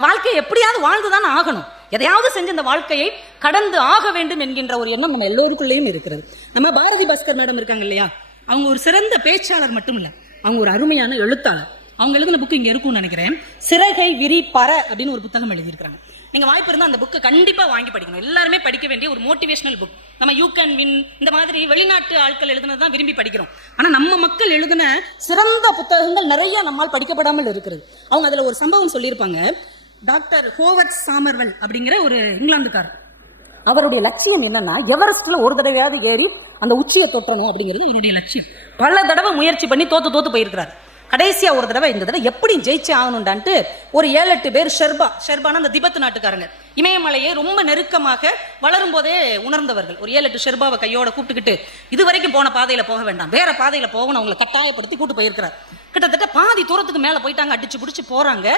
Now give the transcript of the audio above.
வாழ்க்கை எப்படியாவது வாழ்ந்துதான் ஆகணும். எதையாவது செஞ்சு இந்த வாழ்க்கையை கடந்து ஆக வேண்டும் என்கின்ற ஒரு எண்ணம் நம்ம எல்லோருக்குள்ளேயும் இருக்கிறது. நம்ம பாரதி பாஸ்கர் மேடம் இருக்காங்க இல்லையா, அவங்க ஒரு சிறந்த பேச்சாளர் மட்டும் இல்ல, அவங்க ஒரு அருமையான எழுத்தாளர். அவங்க எழுதின புக்கு இங்க இருக்கும்னு நினைக்கிறேன். சிறகை விரி பற அப்படின்னு ஒரு புத்தகம் எழுதியிருக்காங்க. நீங்க வாய்ப்பு இருந்தா அந்த புக்கை கண்டிப்பா வாங்கி படிக்கணும். எல்லாருமே படிக்க வேண்டிய ஒரு மோட்டிவேஷனல் புக். நம்ம யூ கேன் வின் இந்த மாதிரி வெளிநாட்டு ஆட்கள் எழுதுனதான் விரும்பி படிக்கிறோம். ஆனா நம்ம மக்கள் எழுதின சிறந்த புத்தகங்கள் நிறைய நம்மால் படிக்கப்படாமல் இருக்கிறது. அவங்க அதுல ஒரு சம்பவம் சொல்லியிருப்பாங்க. டாக்டர் ஹோவர்ட் சாமர்வெல் அப்படிங்கிற ஒரு இங்கிலாந்துக்காரர், அவருடைய லட்சியம் என்னன்னா எவரெஸ்ட்ல ஒரு தடவையாவது ஏறி அந்த உச்சியை தொட்டணும் அப்படிங்கிறது அவருடைய லட்சியம். பல தடவை முயற்சி பண்ணி தோத்து போயிருக்கிறார். கடைசியா ஒரு தடவை இந்த தடவை எப்படி ஜெயிச்சு ஆகணும்டான்ட்டு ஒரு 7-8 பேர் ஷெர்பானா அந்த திபெத் நாட்டுக்காரங்க, இமயமலையை ரொம்ப நெருக்கமாக வளரும் போதே உணர்ந்தவர்கள், ஒரு 7-8 ஷெர்பாவை கையோட கூப்பிட்டுக்கிட்டு இது வரைக்கும் போன பாதையில போக வேண்டாம், வேற பாதையில போகணும் அவங்களை கட்டாயப்படுத்தி கூட்டு போயிருக்கிறார். கிட்டத்தட்ட பாதி தூரத்துக்கு மேல போயிட்டாங்க, அடிச்சு பிடிச்சு போறாங்க.